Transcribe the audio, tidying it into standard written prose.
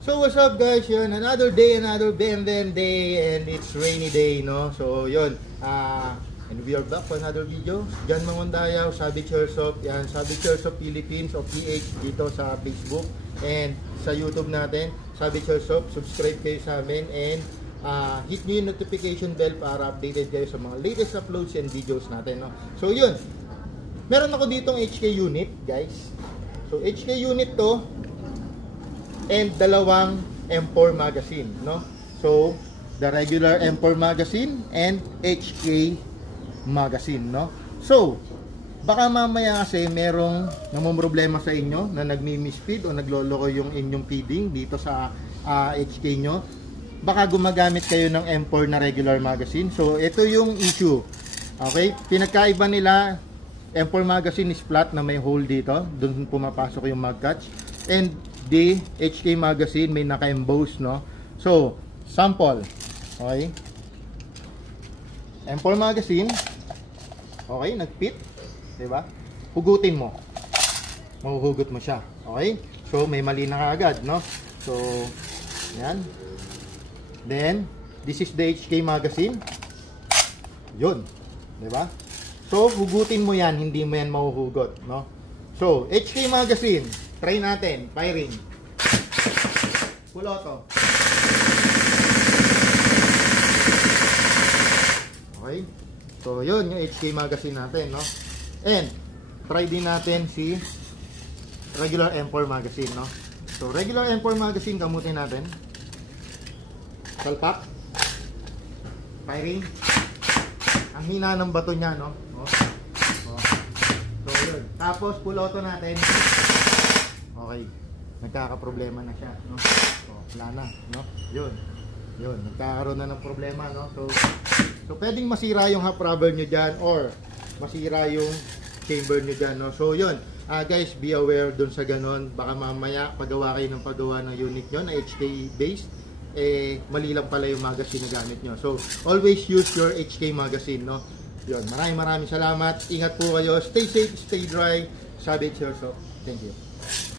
So what's up guys, yun, another day, another BMBM day, and it's rainy day, no? So yun, and we are back for another video. Jan Mangundayaw, Savage Airsoft, yan, Savage Airsoft Philippines o PH dito sa Facebook and sa YouTube natin, Savage Airsoft. Subscribe kayo sa amin and hit nyo yung notification bell para updated kayo sa mga latest uploads and videos natin, no? So yun, meron ako ditong HK unit, guys. So HK unit to, and dalawang M4 magazine, no? So, the regular M4 magazine and HK magazine, no? So, baka mamaya kasi merong namumroblema sa inyo na nagmi-misfeed o nagloloko yung inyong feeding dito sa HK nyo. Baka gumagamit kayo ng M4 na regular magazine. So, ito yung issue. Okay? Pinagkaiba nila, M4 magazine is flat na may hole dito. Doon pumapasok yung mag catch. And the HK magazine may naka-emboss, no? So, sample. Okay? M4 magazine. Okay, nag-fit. Diba? Hugutin mo. Mahuhugot mo siya. Okay? So, may mali na kaagad, no? So, yan. Then, this is the HK magazine. Yun. Diba? So, hugutin mo yan. Hindi mo yan mahuhugot, no? So, HK magazine. Try natin, firing. Full auto. Okay. So, yun yung HK magazine natin, no? And, try din natin si regular M4 magazine, no? So, regular M4 magazine, gamutin natin. Salpak. Firing. Ang hina ng bato niya, no? Oh. Oh. So, yun. Tapos, full auto natin. Okay, nagkakaproblema na siya, no? So, wala na, no? Yun, nagkakaroon na ng problema, no? So pwedeng masira yung half rubber nyo dyan or masira yung chamber nyo dyan, no? So, yun, guys, be aware dun sa ganon. Baka mamaya, pagawa kayo ng paggawa ng unit nyo na HK based, mali lang pala yung magazine na gamit nyo. So, always use your HK magazine, no? Yun, maraming salamat. Ingat po kayo. Stay safe, stay dry. Savage Airsoft. Thank you.